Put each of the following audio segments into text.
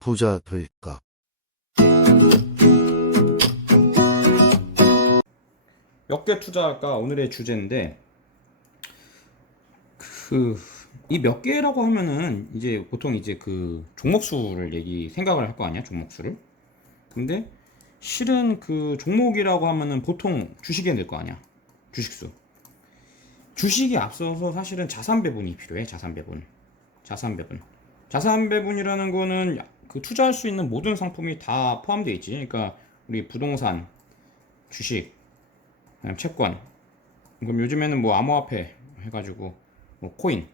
부자 될까? 몇 개 투자할까 오늘의 주제인데 그 이 몇 개라고 하면은 이제 보통 이제 그 종목 수를 얘기 생각을 할 거 아니야 종목 수를? 근데 실은 그 종목이라고 하면은 보통 주식에 넣을 거 아니야 주식 수. 주식이 앞서서 사실은 자산 배분이 필요해 자산 배분. 자산 배분. 자산 배분이라는 거는 그 투자할 수 있는 모든 상품이 다 포함되어 있지. 그러니까 우리 부동산 주식 채권. 그럼 요즘에는 뭐 암호화폐 해가지고 뭐 코인.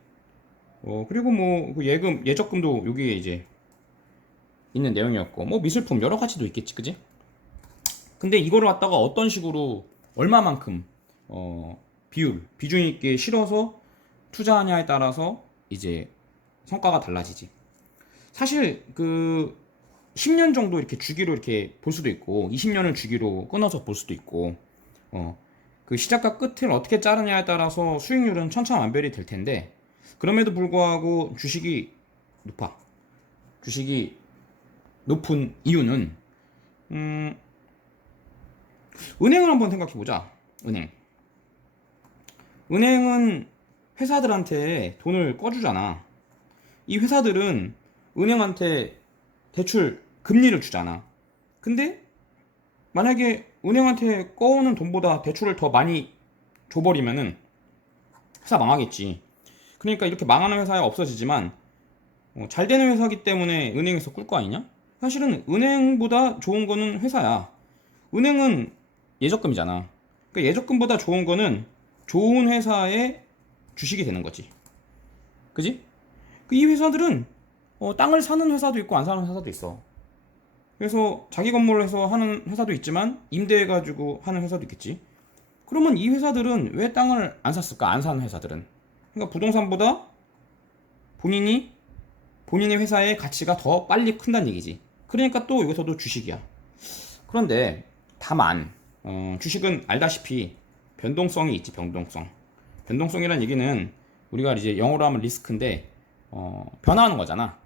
어 그리고 뭐그 예금 예적금도 여기에 이제 있는 내용이었고 뭐 미술품 여러 가지도 있겠지 그지? 근데 이거를 갖다가 어떤 식으로 얼마만큼 어 비율 비중 있게 실어서 투자하냐에 따라서 이제 성과가 달라지지 사실 그 10년 정도 이렇게 주기로 이렇게 볼 수도 있고 20년을 주기로 끊어서 볼 수도 있고 어, 그 시작과 끝을 어떻게 자르냐에 따라서 수익률은 천차만별이 될 텐데 그럼에도 불구하고 주식이 높아. 주식이 높은 이유는 음, 은행을 한번 생각해 보자. 은행. 은행은 회사들한테 돈을 꺼주잖아. 이 회사들은 은행한테 대출 금리를 주잖아. 근데 만약에 은행한테 꺼오는 돈보다 대출을 더 많이 줘버리면은 회사 망하겠지. 그러니까 이렇게 망하는 회사야 없어지지만 어, 잘 되는 회사기 때문에 은행에서 꿀 거 아니냐? 사실은 은행보다 좋은 거는 회사야. 은행은 예적금이잖아. 그러니까 예적금보다 좋은 거는 좋은 회사의 주식이 되는 거지. 그지? 그이 회사들은 어, 땅을 사는 회사도 있고 안 사는 회사도 있어. 그래서 자기 건물을 해서 하는 회사도 있지만 임대해가지고 하는 회사도 있겠지. 그러면 이 회사들은 왜 땅을 안 샀을까? 안 사는 회사들은. 그러니까 부동산보다 본인이 본인의 회사의 가치가 더 빨리 큰다는 얘기지. 그러니까 또 여기서도 주식이야. 그런데 다만 어, 주식은 알다시피 변동성이 있지 변동성. 변동성이란 얘기는 우리가 이제 영어로 하면 리스크인데 어, 변화하는 거잖아.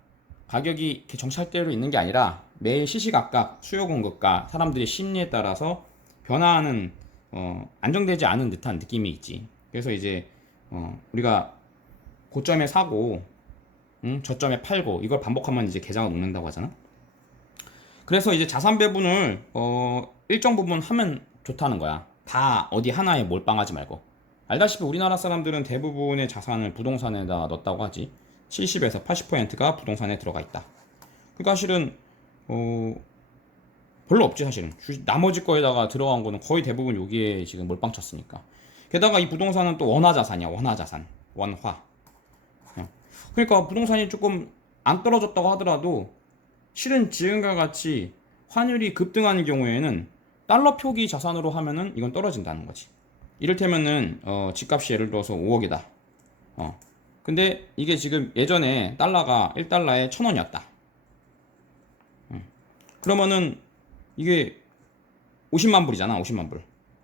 가격이 이렇게 정찰대로 있는 게 아니라 매일 시시각각 수요 공급과 사람들의 심리에 따라서 변화하는 어, 안정되지 않은 듯한 느낌이 있지. 그래서 이제 어, 우리가 고점에 사고 음, 저점에 팔고 이걸 반복하면 이제 계좌가 녹는다고 하잖아. 그래서 이제 자산 배분을 어, 일정 부분 하면 좋다는 거야. 다 어디 하나에 몰빵하지 말고. 알다시피 우리나라 사람들은 대부분의 자산을 부동산에다 넣었다고 하지. 70에서 80%가 부동산에 들어가 있다. 그러니까 실은 어 별로 없지 사실은. 주- 나머지 거에다가 들어간 거는 거의 대부분 여기에 지금 몰빵 쳤으니까. 게다가 이 부동산은 또 원화 자산이야. 원화 자산. 원화. 어. 그러니까 부동산이 조금 안 떨어졌다고 하더라도 실은 지금과 같이 환율이 급등하는 경우에는 달러 표기 자산으로 하면은 이건 떨어진다는 거지. 이를테면은 어, 집값이 예를 들어서 5억이다. 어. 근데 이게 지금 예전에 달러가 1달러에 1000원이었다. 음. 그러면은 이게 50만 불이잖아. 50만 불.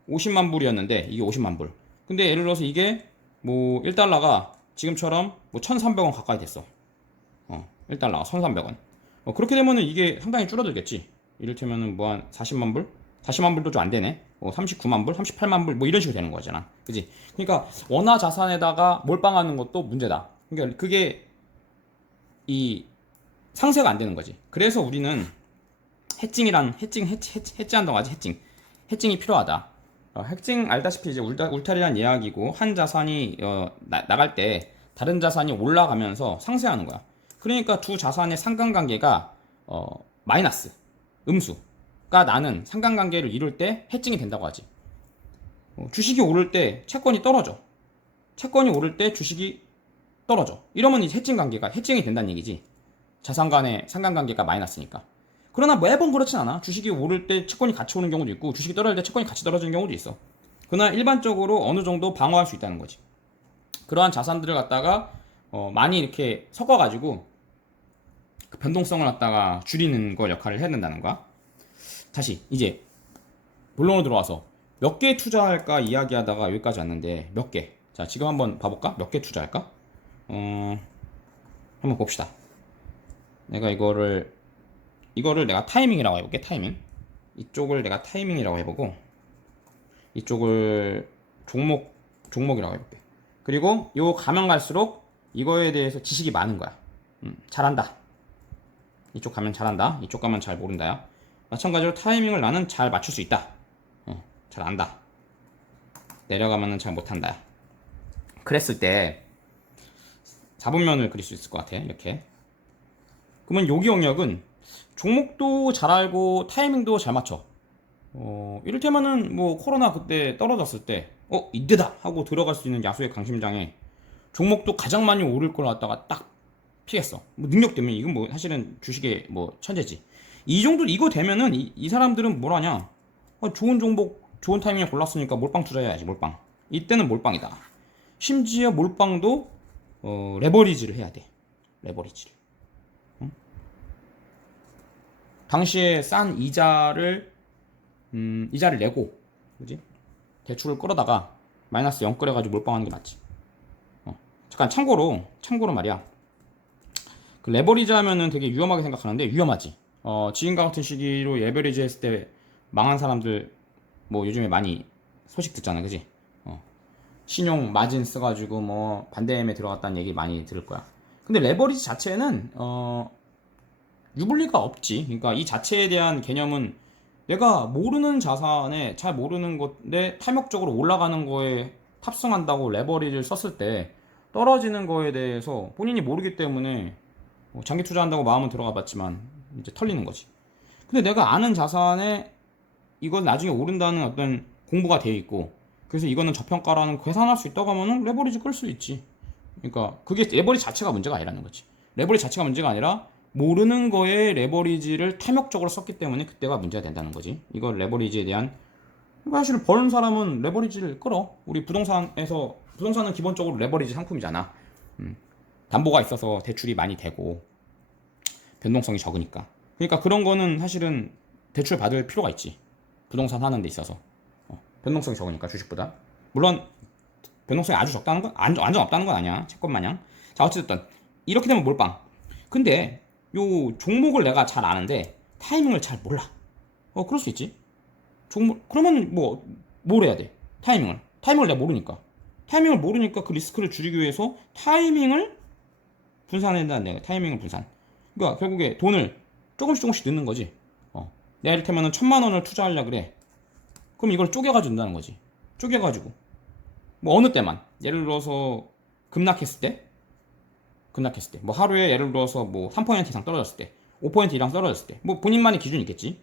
50만 불이었는데 이게 50만 불. 근데 예를 들어서 이게 뭐 1달러가 지금처럼 뭐 1,300원 가까이 됐어. 어, 1달러가 1,300원. 어, 그렇게 되면은 이게 상당히 줄어들겠지. 이를테면은 뭐 한 40만 불? 40만 불도 좀 안 되네. 어, 39만 불, 38만 불, 뭐 이런 식으로 되는 거잖아. 그지? 그러니까 원화 자산에다가 몰빵하는 것도 문제다. 그러니까 그게 이 상세가 안 되는 거지. 그래서 우리는 해칭이란 해칭 해치, 해치, 해치한다고 하지 해칭. 해칭이 필요하다. 어, 해칭 알다시피 이제 울타, 울타리란 이야기고 한 자산이 어, 나, 나갈 때 다른 자산이 올라가면서 상쇄하는 거야. 그러니까 두 자산의 상관관계가 어, 마이너스, 음수 가 나는 상관관계를 이룰 때 해칭이 된다고 하지. 어, 주식이 오를 때 채권이 떨어져. 채권이 오를 때 주식이 떨어져. 이러면 이 해칭 관계가 해칭이 된다는 얘기지. 자산 간의 상관관계가 마이너스니까. 그러나 매번 그렇진 않아. 주식이 오를 때 채권이 같이 오는 경우도 있고, 주식이 떨어질 때 채권이 같이 떨어지는 경우도 있어. 그러나 일반적으로 어느 정도 방어할 수 있다는 거지. 그러한 자산들을 갖다가 어, 많이 이렇게 섞어가지고 그 변동성을 갖다가 줄이는 걸 역할을 해야 된다는 거야. 다시 이제 본론으로 들어와서 몇 개 투자할까 이야기하다가 여기까지 왔는데 몇 개. 자 지금 한번 봐볼까? 몇 개 투자할까? 어, 한번 봅시다. 내가 이거를 이거를 내가 타이밍이라고 해볼게 타이밍 이쪽을 내가 타이밍이라고 해보고 이쪽을 종목 종목이라고 해볼게 그리고 요 가면 갈수록 이거에 대해서 지식이 많은 거야 음, 잘한다 이쪽 가면 잘한다 이쪽 가면 잘 모른다야 마찬가지로 타이밍을 나는 잘 맞출 수 있다 어, 잘 안다 내려가면은 잘 못한다 그랬을 때 4분면을 그릴 수 있을 것 같아 이렇게 그러면 여기 영역은 종목도 잘 알고 타이밍도 잘 맞춰. 어, 이를테면은 뭐 코로나 그때 떨어졌을 때, 어, 이때다! 하고 들어갈 수 있는 야수의 강심장에 종목도 가장 많이 오를 걸 갖다가 딱 피했어. 뭐 능력 때문에 이건 뭐 사실은 주식의 뭐 천재지. 이 정도 이거 되면은 이, 이 사람들은 뭘 하냐? 어, 좋은 종목, 좋은 타이밍에 골랐으니까 몰빵 투자해야지, 몰빵. 이때는 몰빵이다. 심지어 몰빵도 어, 레버리지를 해야 돼. 레버리지를. 당시에 싼 이자를 음, 이자를 내고 그지 대출을 끌어다가 마이너스 0 끌어가지고 몰빵하는 게 맞지. 어. 잠깐 참고로 참고로 말이야. 그 레버리지 하면은 되게 위험하게 생각하는데 위험하지. 어, 지금과 같은 시기로 레버리지 했을 때 망한 사람들 뭐 요즘에 많이 소식 듣잖아, 그지? 어. 신용 마진 써가지고 뭐 반대임에 들어갔다는 얘기 많이 들을 거야. 근데 레버리지 자체는 어, 유불리가 없지. 그러니까 이 자체에 대한 개념은 내가 모르는 자산에 잘 모르는 건데 탐욕적으로 올라가는 거에 탑승한다고 레버리지를 썼을 때 떨어지는 거에 대해서 본인이 모르기 때문에 뭐 장기 투자한다고 마음은 들어가 봤지만 이제 털리는 거지. 근데 내가 아는 자산에 이건 나중에 오른다는 어떤 공부가 되어 있고 그래서 이거는 저평가라는 계산할 수 있다고 하면은 레버리지 끌 수 있지. 그러니까 그게 레버리지 자체가 문제가 아니라는 거지. 레버리지 자체가 문제가 아니라 모르는 거에 레버리지를 탐욕적으로 썼기 때문에 그때가 문제가 된다는 거지. 이거 레버리지에 대한 사실 버는 사람은 레버리지를 끌어. 우리 부동산에서 부동산은 기본적으로 레버리지 상품이잖아. 음. 담보가 있어서 대출이 많이 되고 변동성이 적으니까. 그러니까 그런 거는 사실은 대출 받을 필요가 있지. 부동산 하는 데 있어서 어, 변동성이 적으니까 주식보다. 물론 변동성이 아주 적다는 건 완전, 완전 없다는 건 아니야. 채권 마냥. 자 어쨌든 이렇게 되면 몰빵. 근데 요 종목을 내가 잘 아는데 타이밍을 잘 몰라. 어, 그럴 수 있지. 종목 그러면 뭐 뭘 해야 돼? 타이밍을. 타이밍을 내가 모르니까. 타이밍을 모르니까 그 리스크를 줄이기 위해서 타이밍을 분산한다는 내가 타이밍을 분산. 그러니까 결국에 돈을 조금씩 조금씩 넣는 거지. 어. 내가 이를테면은 천만 원을 투자하려 그래. 그럼 이걸 쪼개가지고 넣는다는 거지. 쪼개가지고. 뭐 어느 때만. 예를 들어서 급락했을 때 급락했을 때, 뭐 하루에 예를 들어서 뭐 3% 이상 떨어졌을 때, 5% 이상 떨어졌을 때, 뭐 본인만의 기준이 있겠지.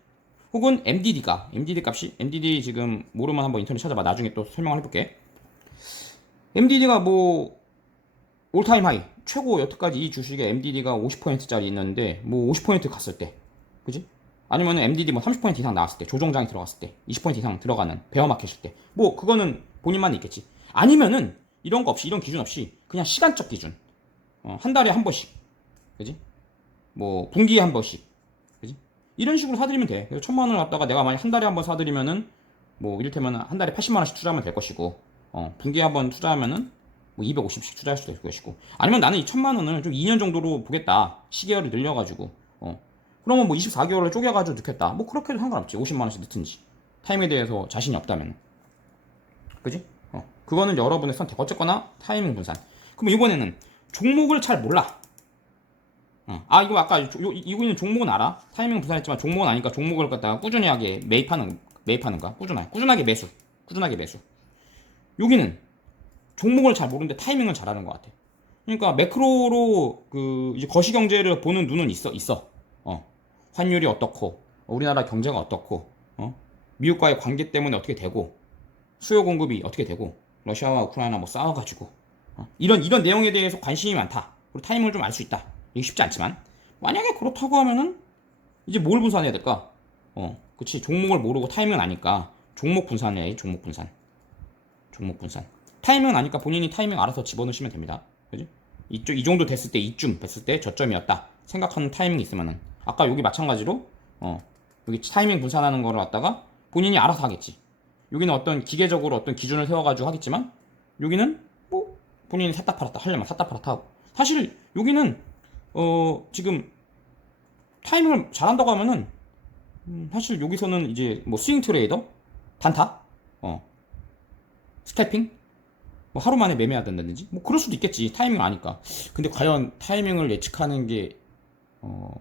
혹은 MDD가, MDD 값이, MDD 지금 모르면 한번 인터넷 찾아봐. 나중에 또 설명을 해볼게. MDD가 뭐 올타임 하이, 최고 여태까지 이 주식에 MDD가 50%짜리 있는데 뭐 50% 갔을 때, 그지? 아니면 MDD 뭐 30% 이상 나왔을 때, 조정장이 들어갔을 때, 20% 이상 들어가는 베어 마켓일 때, 뭐 그거는 본인만 있겠지. 아니면은 이런 거 없이 이런 기준 없이 그냥 시간적 기준. 어, 한 달에 한 번씩. 그지? 뭐, 분기에 한 번씩. 그지? 이런 식으로 사드리면 돼. 천만 원을 갖다가 내가 만약 한 달에 한 번 사드리면은, 뭐, 이를테면 한 달에 80만 원씩 투자하면 될 것이고, 어, 분기에 한 번 투자하면은, 뭐, 250씩 투자할 수도 있을 것이고. 아니면 나는 이 천만 원을 좀 2년 정도로 보겠다. 시계열을 늘려가지고, 어. 그러면 뭐 24개월을 쪼개가지고 넣겠다. 뭐, 그렇게도 상관없지. 50만 원씩 넣든지. 타임에 대해서 자신이 없다면. 그지? 어. 그거는 여러분의 선택. 어쨌거나 타이밍 분산. 그럼 이번에는 종목을 잘 몰라. 어. 아 이거 아까 요, 이거 있는 종목은 알아. 타이밍 부산했지만 종목은 아니까 종목을 갖다가 꾸준히 하게 매입하는 매입하는 거야. 꾸준하게 꾸준하게 매수. 꾸준하게 매수. 여기는 종목을 잘 모르는데 타이밍을 잘하는 것 같아. 그러니까 매크로로 그 이제 거시 경제를 보는 눈은 있어 있어. 어. 환율이 어떻고 우리나라 경제가 어떻고 어? 미국과의 관계 때문에 어떻게 되고 수요 공급이 어떻게 되고 러시아와 우크라이나 뭐 싸워가지고 어, 이런 이런 내용에 대해서 관심이 많다. 그리고 타이밍을 좀 알 수 있다. 이게 쉽지 않지만 만약에 그렇다고 하면은 이제 뭘 분산해야 될까? 어, 그치 종목을 모르고 타이밍을 아니까 종목 분산해. 종목 분산. 종목 분산. 타이밍은 아니까 본인이 타이밍 알아서 집어넣으시면 됩니다. 그지? 이쪽 이 정도 됐을 때 이쯤 됐을 때 저점이었다. 생각하는 타이밍이 있으면은 아까 여기 마찬가지로 어, 여기 타이밍 분산하는 거를 갖다가 본인이 알아서 하겠지. 여기는 어떤 기계적으로 어떤 기준을 세워가지고 하겠지만 여기는 뭐 본인이 샀다 팔았다 하려면 샀다 팔았다 하고 사실 여기는 어 지금 타이밍을 잘한다고 하면은 음, 사실 여기서는 이제 뭐 스윙 트레이더, 단타, 어, 스태핑, 뭐 하루 만에 매매하든다든지 뭐 그럴 수도 있겠지 타이밍 아니까. 근데 과연 타이밍을 예측하는 게 어,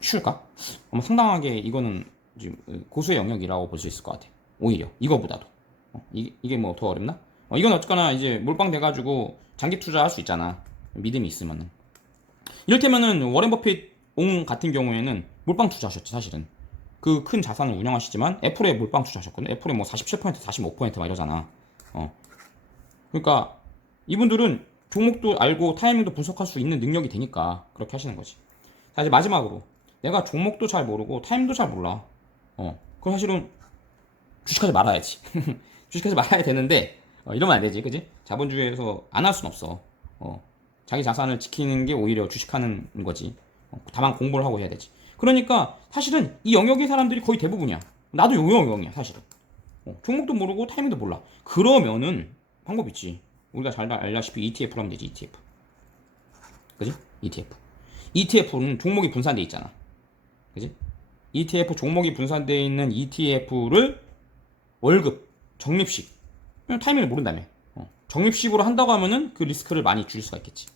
쉬울까? 아마 상당하게 이거는 지금 고수의 영역이라고 볼 수 있을 것 같아. 오히려 이거보다도 어, 이, 이게 뭐 더 어렵나? 어, 이건 어쨌거나 이제 몰빵 돼가지고 장기 투자할 수 있잖아. 믿음이 있으면은. 이를테면은 워렌 버핏 옹 같은 경우에는 몰빵 투자하셨지 사실은. 그 큰 자산을 운영하시지만 애플에 몰빵 투자하셨거든. 애플에 뭐 47%, 45%막 이러잖아. 어. 그러니까 이분들은 종목도 알고 타이밍도 분석할 수 있는 능력이 되니까 그렇게 하시는 거지. 자 이제 마지막으로 내가 종목도 잘 모르고 타이밍도 잘 몰라. 어. 그럼 사실은 주식하지 말아야지. 주식하지 말아야 되는데 어, 이러면 안 되지, 그지? 자본주의에서 안 할 순 없어. 어. 자기 자산을 지키는 게 오히려 주식하는 거지. 어, 다만 공부를 하고 해야 되지. 그러니까 사실은 이 영역의 사람들이 거의 대부분이야. 나도 요 영역이야, 사실은. 어, 종목도 모르고 타이밍도 몰라. 그러면은 방법 있지. 우리가 잘 알다시피 ETF로 하면 되지, ETF. 그지? ETF. ETF는 종목이 분산돼 있잖아. 그지? ETF 종목이 분산되어 있는 ETF를 월급, 적립식, 타이밍을 모른다며. 어, 적립식으로 한다고 하면은 그 리스크를 많이 줄일 수가 있겠지.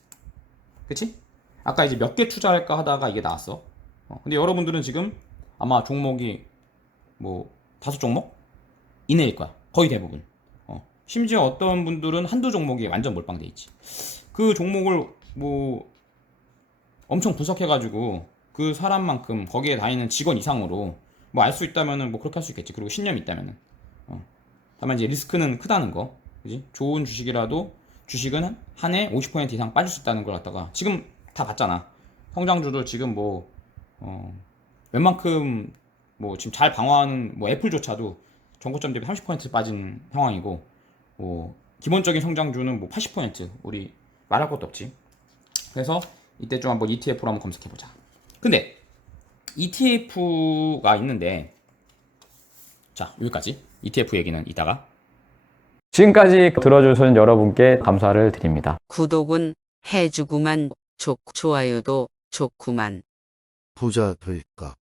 그치? 아까 이제 몇 개 투자할까 하다가 이게 나왔어. 어, 근데 여러분들은 지금 아마 종목이 뭐 다섯 종목 이내일 거야. 거의 대부분. 어, 심지어 어떤 분들은 한두 종목이 완전 몰빵돼 있지. 그 종목을 뭐 엄청 분석해가지고 그 사람만큼 거기에 다니는 직원 이상으로 뭐 알 수 있다면은 뭐 그렇게 할 수 있겠지. 그리고 신념이 있다면은. 어. 다만 이제 리스크는 크다는 거. 그지? 좋은 주식이라도 주식은 한 해 50% 이상 빠질 수 있다는 걸 갖다가 지금 다 봤잖아. 성장주들 지금 뭐, 어, 웬만큼 뭐 지금 잘 방어하는 뭐 애플조차도 전고점 대비 30% 빠진 상황이고, 뭐, 기본적인 성장주는 뭐 80% 우리 말할 것도 없지. 그래서 이때 좀 한번 ETF로 한번 검색해 보자. 근데 ETF가 있는데, 자, 여기까지. ETF 얘기는 이따가 지금까지 들어주신 여러분께 감사를 드립니다. 구독은 해주구만, 좋, 좋아요도 좋구만. 부자 될까?